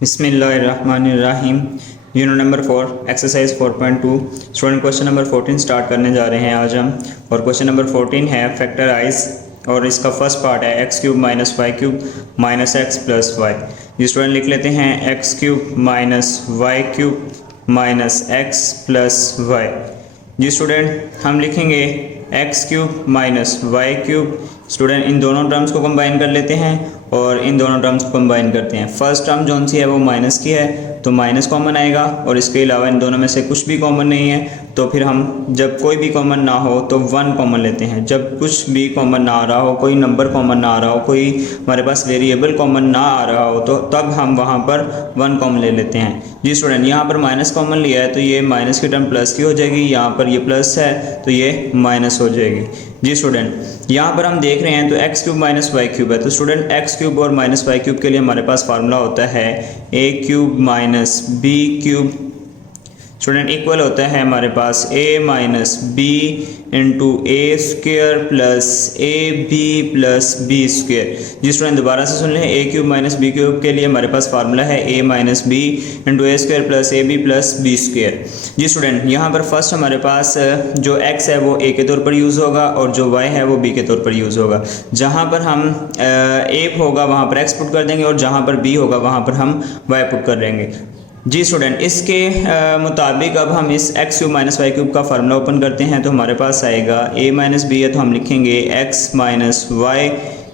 बिस्मिल्लाहिर्रहमानिर्रहीम। Unit number 4 exercise 4.2 student question number 14 start करने जा रहे हैं आज हम। और क्वेश्चन नंबर 14 है फैक्टराइज और इसका फर्स्ट पार्ट है x cube minus Y cube minus x plus y. जी स्टूडेंट लिख लेते हैं x cube minus Y cube minus x plus y. जी स्टूडेंट हम लिखेंगे x cube minus Y cube. Student इन दोनों टर्म्स को कंबाइन कर लेते हैं और इन दोनों टर्म्स को कंबाइन करते हैं। फर्स्ट टर्म जो सी है वो माइनस की है तो माइनस कॉमन आएगा और इसके अलावा इन दोनों में से कुछ भी कॉमन नहीं है तो फिर हम जब कोई भी कॉमन ना हो तो वन कॉमन लेते हैं। जब कुछ भी कॉमन ना आ रहा हो, कोई नंबर कॉमन ना आ रहा हो, कोई हमारे पास वेरिएबल कॉमन ना आ रहा हो तो तब हम वहाँ पर वन कॉमन ले लेते हैं। जी स्टूडेंट यहाँ पर माइनस कॉमन लिया है तो ये माइनस की टर्म प्लस की हो जाएगी, यहाँ पर ये प्लस है तो ये माइनस हो जाएगी। जी स्टूडेंट यहाँ पर हम देख रहे हैं तो x cube minus Y cube है तो स्टूडेंट एक्स क्यूब और माइनस वाई क्यूब के लिए हमारे पास फार्मूला होता है a cube minus B cube. Student equal होता है हमारे पास a minus B into a square plus A B plus B square. जी स्टूडेंट दोबारा से सुन लें, a cube minus B cube के लिए हमारे पास फार्मूला है a minus B into a square plus A B plus B square. जी स्टूडेंट यहाँ पर फर्स्ट हमारे पास जो x है वो a के तौर पर यूज़ होगा और जो y है वो b के तौर पर यूज़ होगा। जहाँ पर हम a होगा वहाँ पर x पुट कर देंगे और जहाँ पर b होगा वहाँ पर हम y पुट कर देंगे। जी स्टूडेंट इसके मुताबिक अब हम इस X cube minus Y cube का फार्मूला ओपन करते हैं तो हमारे पास आएगा a माइनस बी है तो हम लिखेंगे x minus Y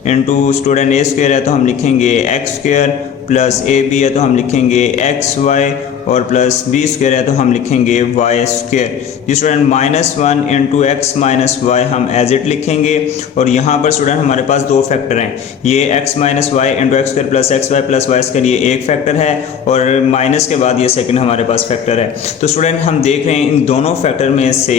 into student a square है तो हम लिखेंगे एक्स स्क्वेयर प्लस ए बी है तो हम लिखेंगे एक्स वाई और प्लस बी स्क्वेयर है तो हम लिखेंगे वाई स्क्वेयर। जी student minus one into x minus y हम एज इट लिखेंगे और यहाँ पर स्टूडेंट हमारे पास दो फैक्टर हैं, ये X minus Y into X square plus x Y plus Y square ये एक फैक्टर है और माइनस के बाद ये सेकंड हमारे पास फैक्टर है। तो स्टूडेंट हम देख रहे हैं इन दोनों फैक्टर में से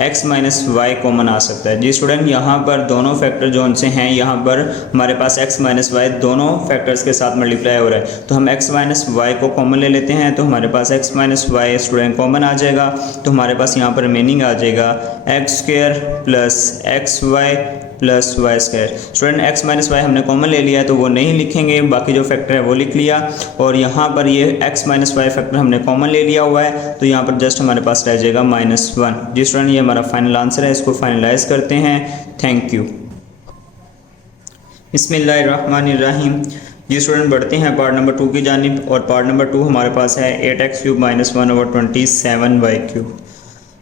एक्स माइनस वाई कॉमन आ सकता है। जी स्टूडेंट यहाँ पर दोनों फैक्टर जो उनसे हैं यहाँ पर हमारे पास एक्स माइनस वाई दोनों फैक्टर्स के साथ मल्टीप्लाई हो रहा है तो हम एक्स माइनस वाई को कॉमन ले लेते हैं तो हमारे पास x minus y student common आ जाएगा तो हमारे पास यहाँ पर रिमेनिंग आ जाएगा x square plus x Y plus Y square. Student x minus y हमने कॉमन ले लिया है तो वो नहीं लिखेंगे, बाकी जो फैक्टर है वो लिख लिया और यहाँ पर ये x माइनस वाई फैक्टर हमने कॉमन ले लिया हुआ है तो यहाँ पर जस्ट हमारे पास रह जाएगा माइनस वन। जी स्टूडेंट ये हमारा फाइनल आंसर है, इसको फाइनलाइज करते हैं। Thank you. बिस्मिल्लाहिर्रहमानिर्रहीम। जी स्टूडेंट बढ़ते हैं पार्ट नंबर 2 की जानिब और पार्ट नंबर 2 हमारे पास है 8x cube minus 1/27y cube.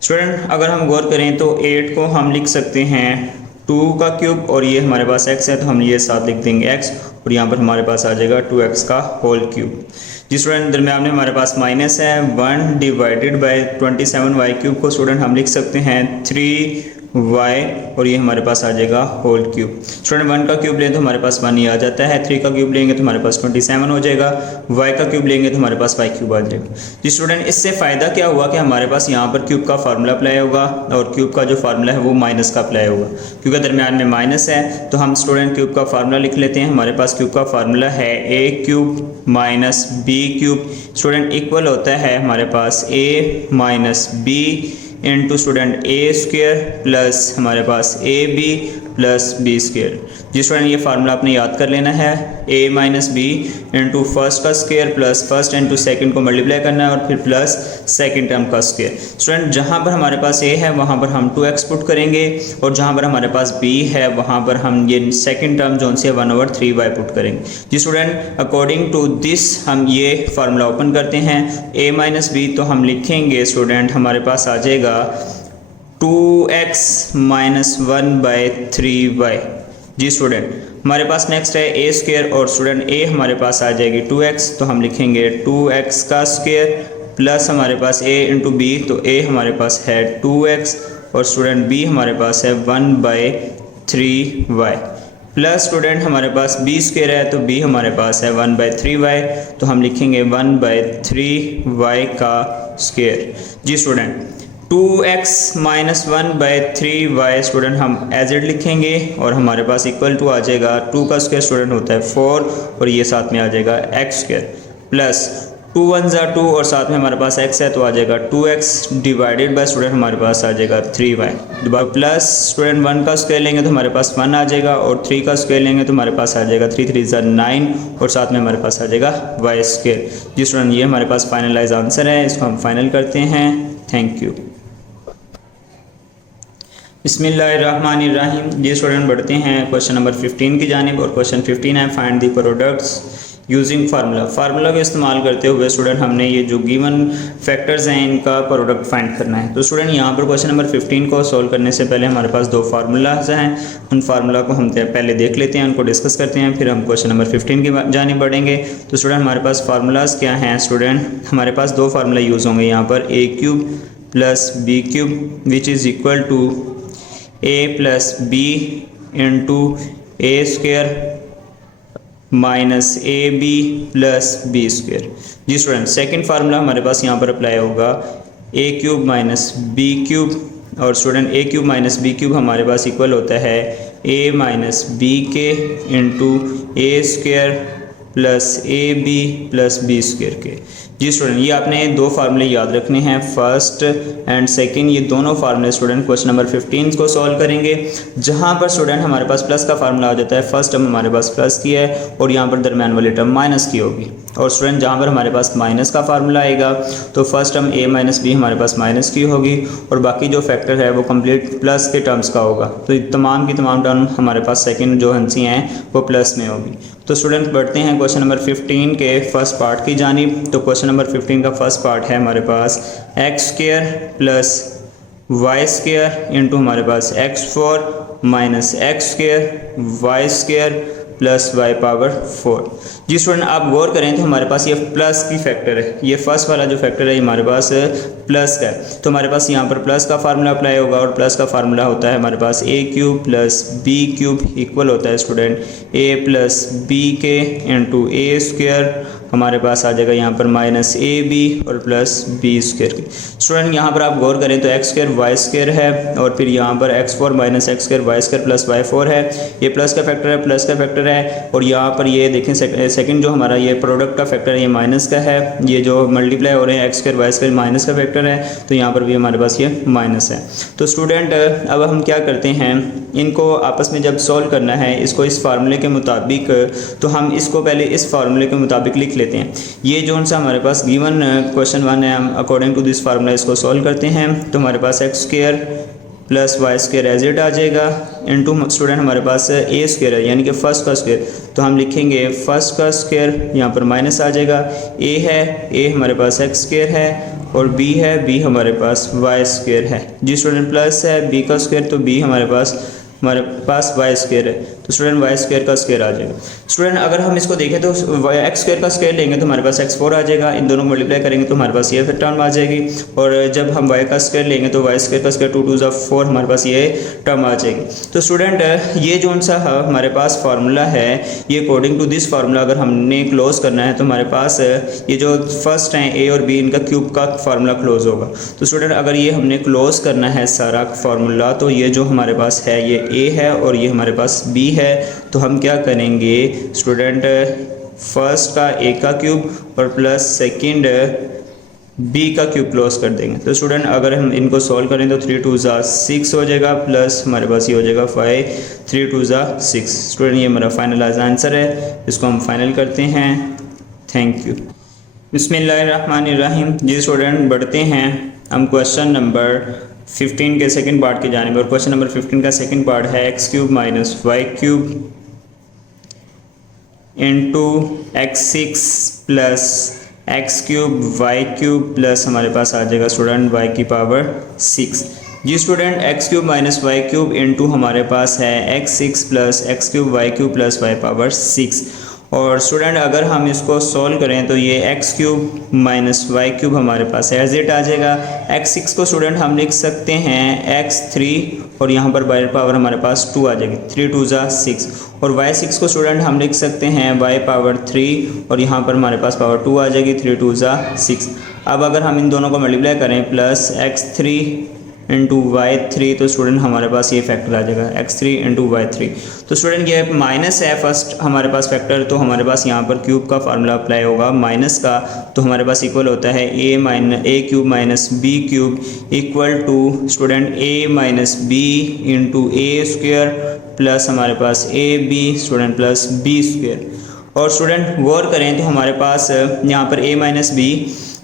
Student अगर हम गौर करें तो 8 को हम लिख सकते हैं 2 का क्यूब और ये हमारे पास x है तो हम ये साथ लिख देंगे x और यहाँ पर हमारे पास आ जाएगा 2x का होल क्यूब। जी स्टूडेंट दरम्यान में हमारे पास माइनस है 1 डिवाइडेड बाई 27y क्यूब को स्टूडेंट हम लिख सकते हैं 3y और ये हमारे पास आ जाएगा होल क्यूब। स्टूडेंट 1 का क्यूब लें तो हमारे पास 1 ही आ जाता है, 3 का क्यूब लेंगे तो हमारे पास 27 हो जाएगा, y का क्यूब लेंगे तो हमारे पास y क्यूब आ जाएगा। जी स्टूडेंट इससे फ़ायदा क्या हुआ कि हमारे पास यहाँ पर क्यूब का फार्मूला अप्लाई होगा और क्यूब का जो फार्मूला है वो माइनस का अप्लाई होगा क्योंकि दरमियान में माइनस है तो हम स्टूडेंट क्यूब का फार्मूला लिख लेते हैं। हमारे पास क्यूब का फार्मूला है a cube minus b cube. Student equal होता है हमारे पास a minus b into student a square plus हमारे पास a B plus B square. जी स्टूडेंट ये फार्मूला आपने याद कर लेना है, a minus B into first का square plus first into second को मल्टीप्लाई करना है और फिर प्लस सेकंड टर्म का स्क्वेयर। स्टूडेंट जहाँ पर हमारे पास a है वहाँ पर हम 2x पुट करेंगे और जहाँ पर हमारे पास b है वहाँ पर हम ये सेकंड टर्म जो से 1/3y पुट करेंगे। जी स्टूडेंट अकॉर्डिंग टू दिस हम ये फार्मूला ओपन करते हैं a माइनस बी तो हम लिखेंगे स्टूडेंट हमारे पास आ जाएगा 2x माइनस 1/3y। जी स्टूडेंट हमारे पास नेक्स्ट है ए स्क्वेयर और स्टूडेंट a हमारे पास आ जाएगी 2x तो हम लिखेंगे 2x का स्क्वेयर प्लस हमारे पास a इंटू बी तो a हमारे पास है 2x और स्टूडेंट b हमारे पास है 1/3y प्लस स्टूडेंट हमारे पास b स्क्वेयर है तो b हमारे पास है 1/3y तो हम लिखेंगे 1/3y का स्क्वेयर। जी student 2x minus 1/3y student हम एज इट लिखेंगे और हमारे पास इक्वल टू आ जाएगा 2 का स्क्वायर स्टूडेंट होता है 4 और ये साथ में आ जाएगा x स्क्वायर प्लस 2 1 ज़ा 2 और साथ में हमारे पास x है तो आ जाएगा 2x डिवाइडेड बाय स्टूडेंट हमारे पास आ जाएगा 3y। दोबारा प्लस स्टूडेंट 1 का स्क्वायर लेंगे तो हमारे पास 1 आ जाएगा और 3 का स्क्वायर लेंगे तो हमारे पास आ जाएगा 3 3 ज़ा 9 और साथ में हमारे पास आ जाएगा y स्क्वायर। जी स्टूडेंट ये हमारे पास फाइनलाइज आंसर है, इसको हम फाइनल करते हैं। Thank you. बिस्मिल्लाहिर्रहमानिर्रहीम। जी स्टूडेंट बढ़ते हैं क्वेश्चन नंबर 15 की जानिब और क्वेश्चन 15 है find the products using formula. Formula का इस्तेमाल करते हुए स्टूडेंट हमने ये जो गिवन फैक्टर्स हैं इनका प्रोडक्ट फाइंड करना है। तो स्टूडेंट यहाँ पर क्वेश्चन नंबर 15 को सॉल्व करने से पहले हमारे पास दो फार्मूलाज हैं, उन फार्मूला को हम पहले देख लेते हैं, उनको डिस्कस करते हैं, फिर हम क्वेश्चन नंबर 15 की जानिब बढ़ेंगे। तो स्टूडेंट हमारे पास फार्मूलाज क्या हैं स्टूडेंट, हमारे पास दो फार्मूला यूज़ होंगे यहाँ पर, a cube plus B cube which is equal to a plus B into A square minus A B plus B square. जी स्टूडेंट सेकेंड फार्मूला हमारे पास यहाँ पर अप्लाई होगा A cube minus B cube, और student A cube minus B cube हमारे पास equal होता है ए माइनस बी के into A square plus A B plus B square के। जी स्टूडेंट ये आपने दो फार्मूले याद रखने हैं, फर्स्ट एंड सेकंड। ये दोनों फार्मूले स्टूडेंट क्वेश्चन नंबर 15 को सॉल्व करेंगे, जहां पर स्टूडेंट हमारे पास प्लस का फार्मूला आ जाता है, फर्स्ट टर्म हमारे पास प्लस की है और यहाँ पर दरम्यान वाली टर्म माइनस की होगी। और स्टूडेंट जहाँ पर हमारे पास माइनस का फार्मूला आएगा तो first term a minus B हमारे पास माइनस की होगी और बाकी जो फैक्टर है वो कंप्लीट प्लस के टर्म्स का होगा। तो तमाम की तमाम टर्म हमारे पास सेकंड जो हंसी हैं वो प्लस में होगी। तो स्टूडेंट बढ़ते हैं क्वेश्चन नंबर 15 के फर्स्ट पार्ट की जानिब। तो क्वेश्चन नंबर 15 का फर्स्ट पार्ट है हमारे पास x square plus Y square into हमारे पास x4 minus x square Y square plus Y power 4। जी स्टूडेंट आप गौर करें तो हमारे पास ये प्लस की फैक्टर है, ये फर्स्ट वाला जो फैक्टर है हमारे पास प्लस का है, तो हमारे पास यहाँ पर प्लस का फार्मूला अप्लाई होगा और प्लस का फार्मूला होता है हमारे पास a cube plus B cube equal होता है स्टूडेंट ए प्लस बी के इंटू ए स्क्वायर हमारे पास आ जाएगा यहाँ पर माइनस ए बी और प्लस बी स्क्वायर की। स्टूडेंट यहाँ पर आप गौर करें तो एक्स स्क्वायर वाई स्क्वायर है और फिर यहाँ पर x4 minus x square Y square plus Y 4 है, ये प्लस का फैक्टर है, प्लस का फैक्टर है। और यहाँ पर ये देखें सेकंड जो हमारा ये प्रोडक्ट का फैक्टर है ये माइनस का है, ये जो मल्टीप्लाई हो रहे हैं X square Y square minus का फैक्टर है, तो यहाँ पर भी हमारे पास ये माइनस है। तो स्टूडेंट अब हम क्या करते हैं, इनको आपस में जब सॉल्व करना है इसको इस फार्मूले के मुताबिक, तो हम इसको पहले इस फार्मूले के मुताबिक लिख लेते हैं। ये जो सा हमारे पास गिवन क्वेश्चन 1 है, हम अकॉर्डिंग टू दिस फार्मूला इसको सॉल्व करते हैं। तो हमारे पास x square plus Y square as it आ जाएगा इंटू स्टूडेंट हमारे पास ए स्क्वायर है यानी कि फर्स्ट का स्क्वायर, तो हम लिखेंगे फर्स्ट का स्क्वायर, यहाँ पर माइनस आ जाएगा, ए है, ए हमारे पास एक्स स्क्वायर है और बी है, बी हमारे पास वाई स्क्वायर है। जी स्टूडेंट प्लस है बी का स्क्वायर तो बी हमारे पास वाई स्क्वायर है, तो स्टूडेंट वाई स्क्वायर का स्क्वायर आ जाएगा। स्टूडेंट अगर हम इसको देखें तो एक्स स्क्वायर का स्क्वायर लेंगे तो हमारे पास x4 आ जाएगा, इन दोनों को मल्टीप्लाई करेंगे तो हमारे पास ये टर्म आ जाएगी, और जब हम y का स्क्वायर लेंगे तो y स्क्वायर का स्क्वायर 2 2 4 हमारे पास ये टर्म आ जाएगी। तो स्टूडेंट ये जो सा हमारे पास फार्मूला है ये अकॉर्डिंग टू दिस फार्मूला अगर हमने क्लोज करना है तो हमारे पास ये जो फर्स्ट हैं a और b इनका क्यूब का फार्मूला क्लोज होगा। तो स्टूडेंट अगर ये हमने क्लोज करना है सारा फार्मूला तो ये जो हमारे पास है ये a है और ये हमारे पास b है, तो हम क्या करेंगे स्टूडेंट फर्स्ट का a का क्यूब और प्लस सेकंड b का क्यूब क्लोज कर देंगे। तो स्टूडेंट अगर हम इनको सॉल्व करें तो 3 2 6 हो जाएगा, प्लस हमारे पास ये हो जाएगा 5 3 2 6। स्टूडेंट ये हमारा फाइनल आंसर है, इसको हम फाइनल करते हैं। Thank you. बिस्मिल्लाहिर्रहमानिर्रहीम। जी स्टूडेंट बढ़ते हैं हम क्वेश्चन नंबर 15 के सेकंड पार्ट की जानिब, और क्वेश्चन नंबर 15 का सेकंड पार्ट है x cube minus Y cube into x6 plus x cube y cube plus हमारे पास आ जाएगा स्टूडेंट वाई की पावर 6। जी student x cube minus Y cube into हमारे पास है x6 plus x cube y cube plus Y power 6। और स्टूडेंट अगर हम इसको सॉल्व करें तो ये X cube minus Y cube हमारे पास एज इट आ जाएगा। x6 को स्टूडेंट हम लिख सकते हैं x3 और यहाँ पर वाई पावर हमारे पास 2 आ जाएगी, 3 2 6। और y6 को स्टूडेंट हम लिख सकते हैं y पावर 3 और यहाँ पर हमारे पास पावर 2 आ जाएगी, 3 2 6। अब अगर हम इन दोनों को मल्टीप्लाई करें प्लस x3 इंटू y3, तो स्टूडेंट हमारे पास ये फैक्टर आ जाएगा x3 इंटू y3। तो स्टूडेंट ये माइनस है फर्स्ट हमारे पास फैक्टर, तो हमारे पास यहाँ पर क्यूब का फार्मूला अप्लाई होगा माइनस का, तो हमारे पास इक्वल होता है a cube minus b cube equal to student a minus B into a square plus हमारे पास a b student plus B square. और स्टूडेंट गौर करें तो हमारे पास यहाँ पर a माइनस बी,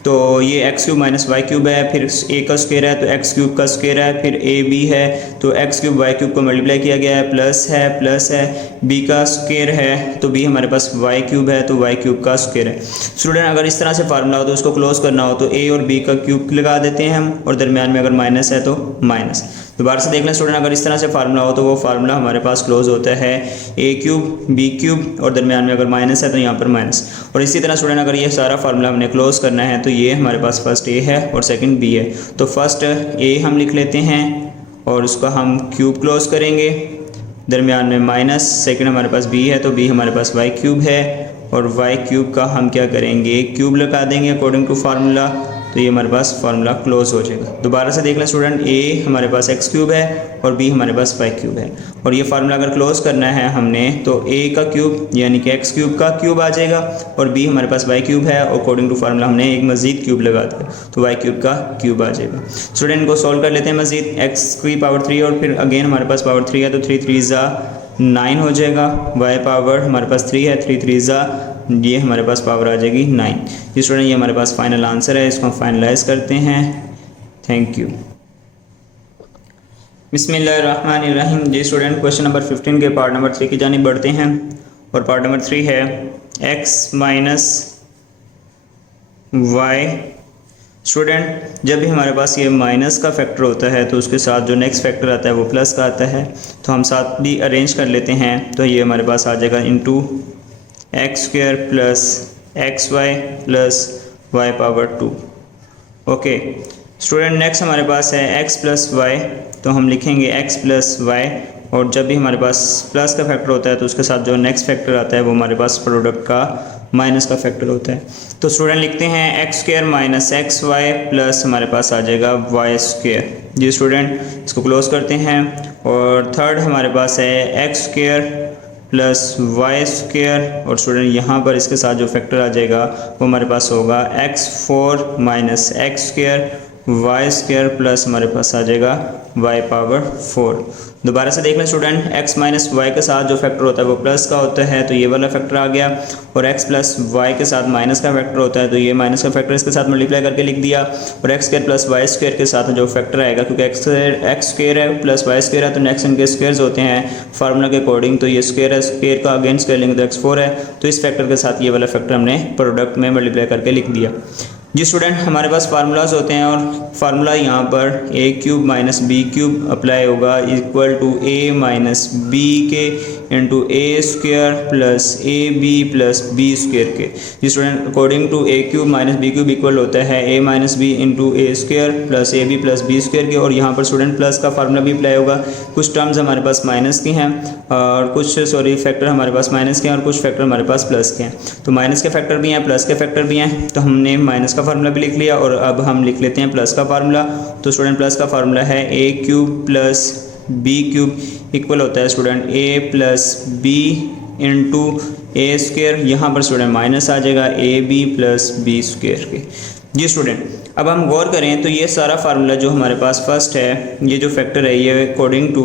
तो ये X cube minus Y cube है, फिर a का स्क्वायर है तो एक्स क्यूब का स्क्वायर है, फिर ए बी है तो एक्स क्यूब वाई क्यूब को मल्टीप्लाई किया गया है, प्लस है b का स्क्वायर है तो b हमारे पास वाई क्यूब है तो वाई क्यूब का स्क्वायर है। स्टूडेंट अगर इस तरह से फार्मूला हो तो उसको क्लोज करना हो तो a और b का क्यूब लगा देते हैं हम, और दरमियान में अगर माइनस है तो माइनस। दोबारा से देख लें स्टूडेंट, अगर इस तरह से फार्मूला हो तो वो फार्मूला हमारे पास क्लोज होता है a क्यूब b क्यूब और दरमियान में अगर माइनस है तो यहाँ पर माइनस। और इसी तरह स्टूडेंट अगर ये सारा फार्मूला हमने क्लोज करना है तो ये हमारे पास फर्स्ट a है और सेकंड b है, तो फर्स्ट a हम लिख लेते हैं और उसका हम क्यूब क्लोज करेंगे, दरमियान में माइनस, सेकंड हमारे पास b है तो b हमारे पास y क्यूब है और y क्यूब का हम क्या करेंगे क्यूब लगा देंगे अकॉर्डिंग टू फार्मूला, तो ये हमारे पास फार्मूला क्लोज हो जाएगा। दोबारा से देख लें स्टूडेंट, a हमारे पास x क्यूब है और b हमारे पास y क्यूब है, और ये फार्मूला अगर क्लोज करना है हमने तो a का क्यूब यानी कि x क्यूब का क्यूब आ जाएगा और b हमारे पास y क्यूब है, अकॉर्डिंग टू फार्मूला हमने एक मजीद क्यूब लगा दिया तो y क्यूब का क्यूब आ जाएगा। स्टूडेंट को सॉल्व कर लेते हैं मजीद, x की पावर 3 और फिर अगेन हमारे पास पावर 3 है तो 3 3 ज़ा 9 हो जाएगा, y पावर हमारे पास 3 है, 3 3 ज़ा ये हमारे पास पावर आ जाएगी 9। जी स्टूडेंट ये हमारे पास फाइनल आंसर है, इसको हम फाइनलाइज करते हैं। Thank you. बिस्मिल्लाहिर्रहमानिर्रहीम। जी स्टूडेंट क्वेश्चन नंबर 15 के पार्ट नंबर 3 की जानिब बढ़ते हैं और पार्ट नंबर 3 है x माइनस वाई। स्टूडेंट जब भी हमारे पास ये माइनस का फैक्टर होता है तो उसके साथ जो नेक्स्ट फैक्टर आता है वो प्लस का आता है, तो हम साथ भी अरेंज कर लेते हैं, तो ये हमारे पास आ जाएगा into X square plus x Y plus Y power 2। Okay student next हमारे पास है x प्लस वाई, तो हम लिखेंगे x प्लस वाई, और जब भी हमारे पास प्लस का फैक्टर होता है तो उसके साथ जो नेक्स्ट फैक्टर आता है वो हमारे पास प्रोडक्ट का माइनस का फैक्टर होता है। तो स्टूडेंट लिखते हैं X square minus X Y plus हमारे पास आ जाएगा वाई स्क्वायर। जी स्टूडेंट इसको क्लोज करते हैं, और थर्ड हमारे पास है X square plus Y square, और स्टूडेंट यहाँ पर इसके साथ जो फैक्टर आ जाएगा वो हमारे पास होगा x4 minus x square Y square plus हमारे पास आ जाएगा y पावर 4। दोबारा से देख लें स्टूडेंट, x माइनस वाई के साथ जो फैक्टर होता है वो प्लस का होता है तो ये वाला फैक्टर आ गया, और x प्लस वाई के साथ माइनस का फैक्टर होता है तो ये माइनस का फैक्टर इसके साथ मल्टीप्लाई करके लिख दिया, और X square plus Y square के साथ जो फैक्टर आएगा क्योंकि एक्स स्क्वायर है प्लस वाई स्क्वायर है तो नेक्स्ट इनके स्क्वायर्स होते हैं फार्मूला के अकॉर्डिंग, तो ये स्क्वायर है, स्क्वायर का अगेन स्क्वायर लेंगे तो x4 है, तो इस फैक्टर के साथ ये वाला फैक्टर हमने प्रोडक्ट में मल्टीप्लाई करके लिख दिया। जी स्टूडेंट हमारे पास फार्मूलाज होते हैं, और फार्मूला यहाँ पर a cube minus B cube apply होगा equal to a minus B के into A square plus A B plus B square के। जी student according to a cube minus B cube equal होता है a minus B into A square plus A B plus B square के, और यहाँ पर student plus का formula भी अप्लाई होगा। कुछ टर्म्स हमारे पास माइनस की हैं और कुछ फैक्टर हमारे पास माइनस के हैं और कुछ फैक्टर हमारे पास प्लस के हैं, तो माइनस के फैक्टर भी हैं प्लस के फैक्टर भी हैं, तो हमने माइनस का फार्मूला भी लिख लिया और अब हम लिख लेते हैं प्लस का फार्मूला। तो स्टूडेंट प्लस का फार्मूला है a cube plus B cube equal होता है student a plus B into A square, यहाँ पर स्टूडेंट माइनस आ जाएगा A B plus B square के। जी स्टूडेंट अब हम गौर करें तो ये सारा फार्मूला जो हमारे पास फर्स्ट है, ये जो फैक्टर है ये अकॉर्डिंग टू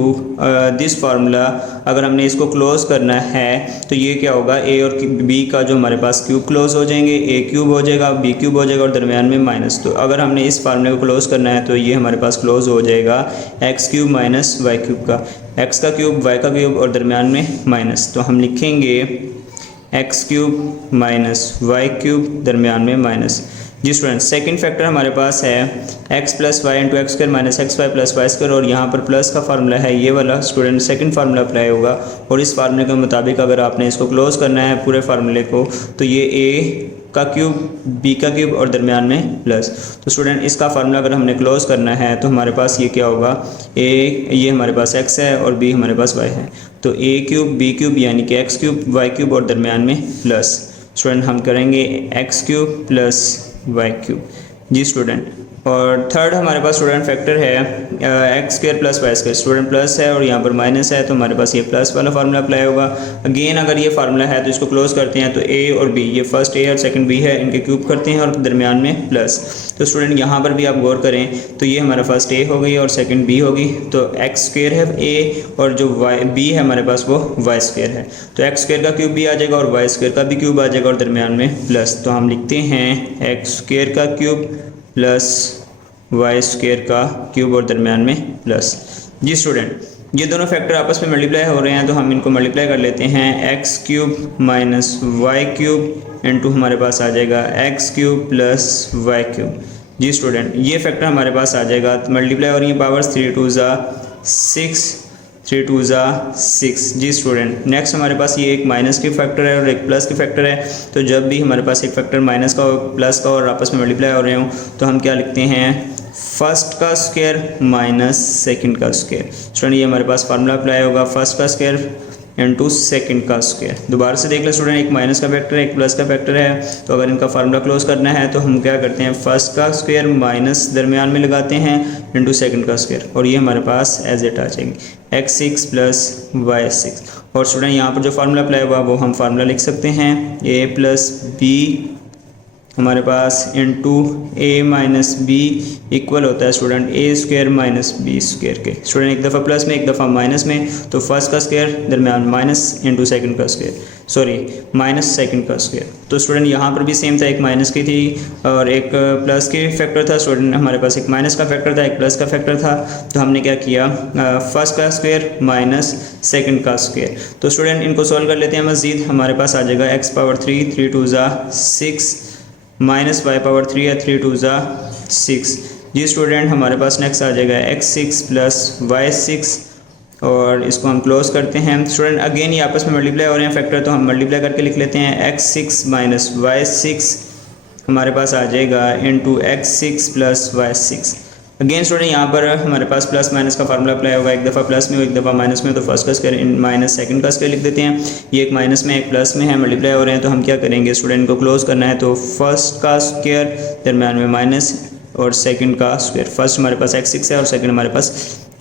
दिस फार्मूला अगर हमने इसको क्लोज करना है तो ये क्या होगा, a और b का जो हमारे पास क्यूब क्लोज हो जाएंगे, a क्यूब हो जाएगा b क्यूब हो जाएगा और दरमियान में माइनस। तो अगर हमने इस फार्मूले को क्लोज करना है तो ये हमारे पास क्लोज हो जाएगा x cube minus Y cube का, x का क्यूब y का क्यूब और दरमियान में माइनस, तो हम लिखेंगे x cube minus Y cube दरमियान में माइनस। जी स्टूडेंट सेकंड फैक्टर हमारे पास है x plus Y into X square minus X Y plus Y square, और यहाँ पर प्लस का फार्मूला है ये वाला स्टूडेंट सेकंड फार्मूला अप्लाई होगा, और इस फार्मूले के मुताबिक अगर आपने इसको क्लोज करना है पूरे फार्मूले को तो ये a का क्यूब b का क्यूब और दरमियान में प्लस। तो स्टूडेंट इसका फार्मूला अगर हमने क्लोज करना है तो हमारे पास ये क्या होगा, a ये हमारे पास x है और b हमारे पास y है, तो a क्यूब b क्यूब यानी कि x क्यूब y क्यूब और दरमियान में प्लस। स्टूडेंट हम करेंगे x cube plus Y cube. जी स्टूडेंट और थर्ड हमारे पास स्टूडेंट फैक्टर है X square plus Y square. Student plus है और यहाँ पर माइनस है, तो हमारे पास ये प्लस वाला फार्मूला अप्लाई होगा। अगेन अगर ये फार्मूला है तो इसको क्लोज करते हैं, तो ए और बी, ये फर्स्ट ए और सेकंड बी है, इनके क्यूब करते हैं और दरमियान में प्लस। तो स्टूडेंट यहाँ पर भी आप गौर करें तो ये हमारा फर्स्ट ए हो गई और सेकंड बी होगी, तो एक्स स्क्वायर है ए और जो वाई बी है हमारे पास वो वाई स्क्वायर है। तो एक्स स्क्वायर का क्यूब भी आ जाएगा और वाई स्क्वायर का भी क्यूब आ जाएगा और दरमियान में प्लस। तो हम लिखते हैं एक्स स्क्वायर का क्यूब प्लस वाई स्क्वायर का क्यूब और दरमियान में प्लस। जी स्टूडेंट, ये दोनों फैक्टर आपस में मल्टीप्लाई हो रहे हैं, तो हम इनको मल्टीप्लाई कर लेते हैं। X cube minus Y cube into हमारे पास आ जाएगा X cube plus Y cube. जी स्टूडेंट, ये फैक्टर हमारे पास आ जाएगा, मल्टीप्लाई हो रही है पावर्स, 3 2 ज़ा 6, 3 2 ज़ा 6। जी स्टूडेंट, नेक्स्ट हमारे पास ये एक माइनस की फैक्टर है और एक प्लस की फैक्टर है। तो जब भी हमारे पास एक फैक्टर माइनस का और प्लस का और आपस में मल्टीप्लाई हो रहे हों तो हम क्या लिखते हैं, फर्स्ट का स्क्वायर माइनस सेकंड का स्क्वायर। स्टूडेंट, ये हमारे पास फार्मूला अप्लाई होगा, फर्स्ट का स्क्वायर इनटू सेकंड का स्क्वायर। दोबारा से देख ले स्टूडेंट, एक माइनस का फैक्टर है एक प्लस का फैक्टर है, तो अगर इनका फार्मूला क्लोज करना है तो हम क्या करते हैं, फर्स्ट का स्क्वायर माइनस दरमियान में लगाते हैं इनटू सेकंड का स्क्वायर, और ये हमारे पास एज इट आ जाएंगे x6 प्लस y6। और स्टूडेंट यहाँ पर जो फार्मूला अप्लाई हुआ वो हम फार्मूला लिख सकते हैं, a प्लस बी हमारे पास इनटू ए माइनस बी इक्वल होता है स्टूडेंट ए स्क्वायर माइनस बी स्क्वायर के। स्टूडेंट एक दफ़ा प्लस में एक दफ़ा माइनस में, तो फर्स्ट का स्क्वायर दरमियान माइनस इनटू सेकंड का स्क्वायर, सॉरी माइनस सेकंड का स्क्वायर। तो स्टूडेंट यहाँ पर भी सेम था, एक माइनस की थी और एक प्लस की फैक्टर था। स्टूडेंट हमारे पास एक माइनस का फैक्टर था एक प्लस का फैक्टर था, तो हमने क्या किया, फर्स्ट का स्क्वायर माइनस सेकंड का स्क्वायर। तो स्टूडेंट इनको सॉल्व कर लेते हैं मज़ीद, हमारे पास आ जाएगा एक्स पावर 3, 3 2 ज़ा 6 माइनस वाई पावर 3 है, 3 2 ज़ा 6। जी स्टूडेंट, हमारे पास नेक्स्ट आ जाएगा x6 प्लस y6 और इसको हम क्लोज करते हैं। स्टूडेंट अगेन ये आपस में मल्टीप्लाई हो रहे हैं फैक्टर, तो हम मल्टीप्लाई करके लिख लेते हैं, x6 माइनस y6 हमारे पास आ जाएगा into x6 plus y6। Again student यहाँ पर हमारे पास प्लस माइनस का फार्मूला अप्लाई होगा, एक दफ़ा प्लस में एक दफ़ा माइनस में, तो फर्स्ट का स्क्वायर इन माइनस सेकंड का स्क्वायर लिख देते हैं। ये एक माइनस में एक प्लस में है, मल्टीप्लाई हो रहे हैं, तो हम क्या करेंगे, स्टूडेंट को क्लोज करना है, तो फर्स्ट का स्क्वायर दरमियान में माइनस और सेकंड का स्क्वायर। फर्स्ट हमारे पास x6 है और सेकंड हमारे पास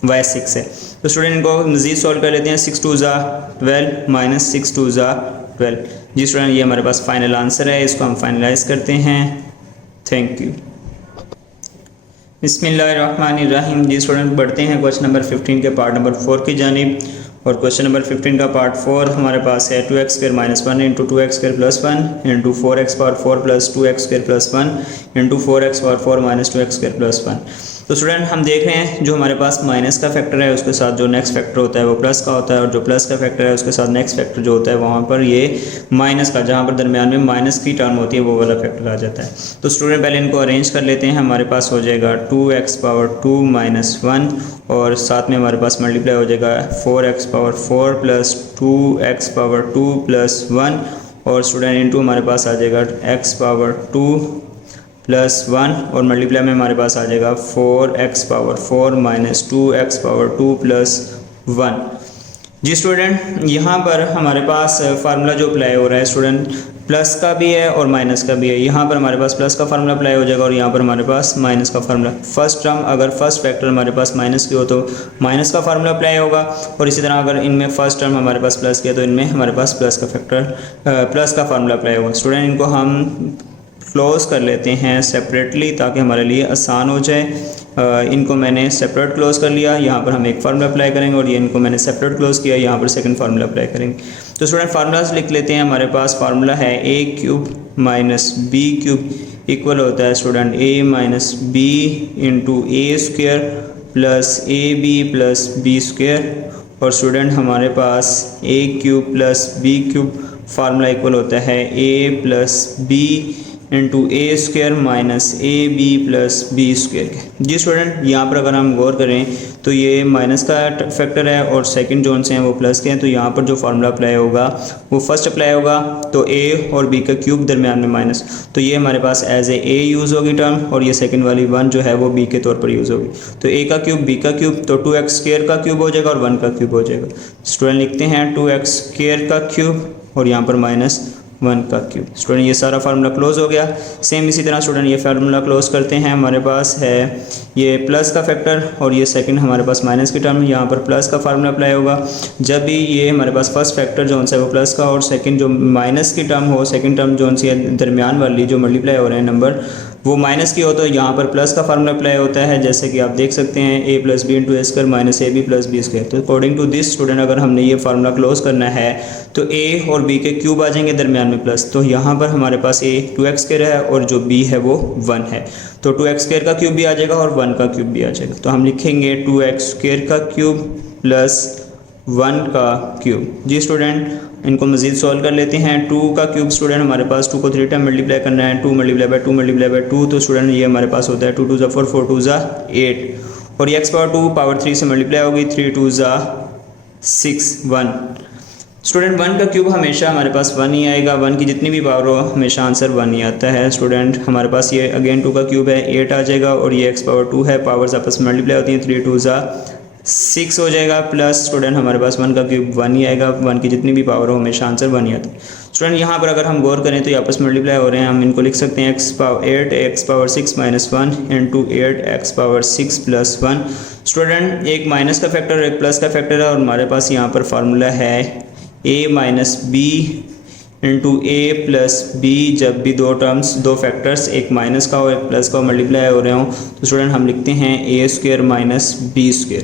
y6 है। तो स्टूडेंट इनको मज़ीद सॉल्व कर लेते हैं, 6 2 ज़ा 12 माइनस 6 2 ज़ा 12। जी स्टूडेंट, ये हमारे पास फाइनल आंसर है, इसको हम फाइनलाइज करते हैं। Thank you. बिस्मिल्लाहिर्रहमानिर्रहीम। जी स्टूडेंट, बढ़ते हैं क्वेश्चन नंबर 15 के पार्ट नंबर 4 की जानिब। और क्वेश्चन नंबर 15 का पार्ट 4 हमारे पास है 2x square minus 1 into 2x square plus 1 into 4x power 4 plus 2x square plus 1 into 4x power 4 minus 2x square plus 1। तो स्टूडेंट हम देख रहे हैं जो हमारे पास माइनस का फैक्टर है उसके साथ जो नेक्स्ट फैक्टर होता है वो प्लस का होता है, और जो प्लस का फैक्टर है उसके साथ नेक्स्ट फैक्टर जो होता है वहाँ पर ये माइनस का, जहाँ पर दरमियान में माइनस की टर्म होती है वो वाला फैक्टर आ जाता है। तो स्टूडेंट पहले इनको अरेंज कर लेते हैं। हमारे पास हो जाएगा 2x पावर 2 माइनस 1 और साथ में हमारे पास मल्टीप्लाई हो जाएगा 4x power 4 plus 2x power 2 plus 1, और स्टूडेंट इनटू हमारे पास आ जाएगा x पावर 2 प्लस 1 और मल्टीप्लाई में हमारे पास आ जाएगा 4x power 4 minus 2x power 2 plus 1। जी स्टूडेंट, यहाँ पर हमारे पास फार्मूला जो अप्लाई हो रहा है स्टूडेंट प्लस का भी है और माइनस का भी है। यहाँ पर हमारे पास प्लस का फार्मूला अप्लाई हो जाएगा और यहाँ पर हमारे पास माइनस का फार्मूला। फर्स्ट टर्म अगर फर्स्ट फैक्टर हमारे पास माइनस की हो तो माइनस का फार्मूला अप्लाई होगा, और इसी तरह अगर इनमें फर्स्ट टर्म हमारे पास प्लस की है तो इनमें हमारे पास प्लस का फैक्टर प्लस का फार्मूला अप्लाई होगा। स्टूडेंट इनको हम क्लोज़ कर लेते हैं सेपरेटली ताकि हमारे लिए आसान हो जाए। इनको मैंने सेपरेट क्लोज़ कर लिया, यहाँ पर हम एक फार्मूला अप्लाई करेंगे, और ये इनको मैंने सेपरेट क्लोज़ किया, यहाँ पर सेकंड फार्मूला अप्लाई करेंगे। तो स्टूडेंट फार्मूलाज लिख लेते हैं। हमारे पास फार्मूला है a cube minus B cube equal होता है student a minus B into A square plus A B plus B square, और स्टूडेंट हमारे पास a cube plus B cube formula equal होता है a plus B into A square minus A B plus B square के। जी student, यहाँ पर अगर हम गौर करें तो ये माइनस का फैक्टर है और सेकंड जोन से हैं वो प्लस के हैं, तो यहाँ पर जो फार्मूला अप्लाई होगा वो फर्स्ट अप्लाई होगा, तो ए और बी का क्यूब दरमियान में माइनस, तो ये हमारे पास एज ए यूज़ होगी टर्म, और ये सेकंड वाली 1 जो है वो बी के तौर पर यूज़ होगी। तो ए का क्यूब बी का क्यूब, तो 2x स्क्वायर का क्यूब हो जाएगा और 1 का क्यूब हो जाएगा। स्टूडेंट लिखते हैं 2x स्क्वायर का क्यूब और यहाँ पर माइनस 1 का क्यूब। स्टूडेंट ये सारा फार्मूला क्लोज हो गया। सेम इसी तरह स्टूडेंट ये फार्मूला क्लोज करते हैं। हमारे पास है ये प्लस का फैक्टर और ये सेकंड हमारे पास माइनस की टर्म, यहाँ पर प्लस का फार्मूला अप्लाई होगा। जब भी ये हमारे पास फर्स्ट फैक्टर जो सा है वो प्लस का और सेकंड जो माइनस की टर्म हो, सेकंड टर्म जो सी है दरमियान वाली जो मल्टीप्लाई हो रहे हैं नंबर वो माइनस की हो तो यहाँ पर प्लस का फार्मूला अप्लाई होता है। जैसे कि आप देख सकते हैं a + b × a square minus ab + b square. तो अकॉर्डिंग टू दिस स्टूडेंट अगर हमने ये फार्मूला क्लोज करना है तो a और b के क्यूब आ जाएंगे दरमियान में प्लस। तो यहाँ पर हमारे पास a 2x स्क्वायर है और जो b है वो 1 है। तो 2x स्क्वायर का क्यूब भी आ जाएगा और 1 का क्यूब भी आ जाएगा। तो हम लिखेंगे 2x स्क्वायर का क्यूब प्लस 1 का क्यूब। जी स्टूडेंट इनको मज़ीद सॉल्व कर लेते हैं। 2 का क्यूब स्टूडेंट हमारे पास 2 को 3 टाइम मल्टीप्लाई करना है, 2 × 2 × 2 तो स्टूडेंट ये हमारे पास होता है 2 × 2 = 4, 4 × 2 = 8 और ये x⁻2 पावर 3 से मल्टीप्लाई होगी, 3 × 2 = 6, 1। स्टूडेंट 1 का क्यूब हमेशा हमारे पास 1 ही आएगा, 1 की जितनी भी पावर हो हमेशा आंसर 1 ही आता है। स्टूडेंट हमारे पास ये अगेन 2 का क्यूब है 8 आ जाएगा और ये x⁻2 है, पावर्स आपस में मल्टीप्लाई होती हैं, 3 × 2 = 6 हो जाएगा प्लस स्टूडेंट हमारे पास 1 का क्यूब 1 ही आएगा, 1 की जितनी भी पावर हो हमेशा आंसर 1 ही आता है। स्टूडेंट यहाँ पर अगर हम गौर करें तो ये आपस में मल्टीप्लाई हो रहे हैं, हम इनको लिख सकते हैं x⁻6 - 1 × 8x⁻6 + 1। स्टूडेंट एक माइनस का फैक्टर और एक प्लस का फैक्टर है और हमारे पास यहाँ पर फार्मूला है a - b × a + b। जब भी दो टर्म्स दो फैक्टर्स एक माइनस का और एक प्लस का मल्टीप्लाई हो रहे हों तो स्टूडेंट हम लिखते हैं a² - b²।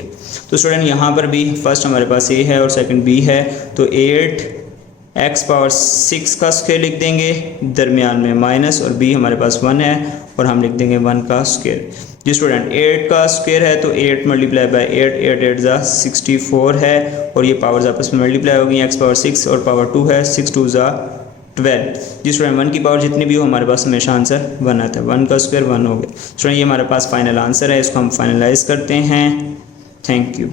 तो स्टूडेंट यहाँ पर भी फर्स्ट हमारे पास a है और सेकंड b है तो 8x⁻6 का स्क्वायर लिख देंगे दरमियान में माइनस और b हमारे पास 1 है और हम लिख देंगे 1 का स्क्वायर। जी स्टूडेंट 8 का स्क्वायर है तो 8 × 8, 8 × 8 = 64 है और ये पावर्स आपस में मल्टीप्लाई होगी, x⁻6 और पावर 2 है, 6 × 2 = 12। जी स्टूडेंट 1 की पावर जितनी भी हो हमारे पास हमेशा आंसर 1 आता है, 1 का स्क्वायर 1 हो गया। स्टूडेंट ये हमारे पास फाइनल आंसर है, इसको हम फाइनलाइज करते हैं। Thank you.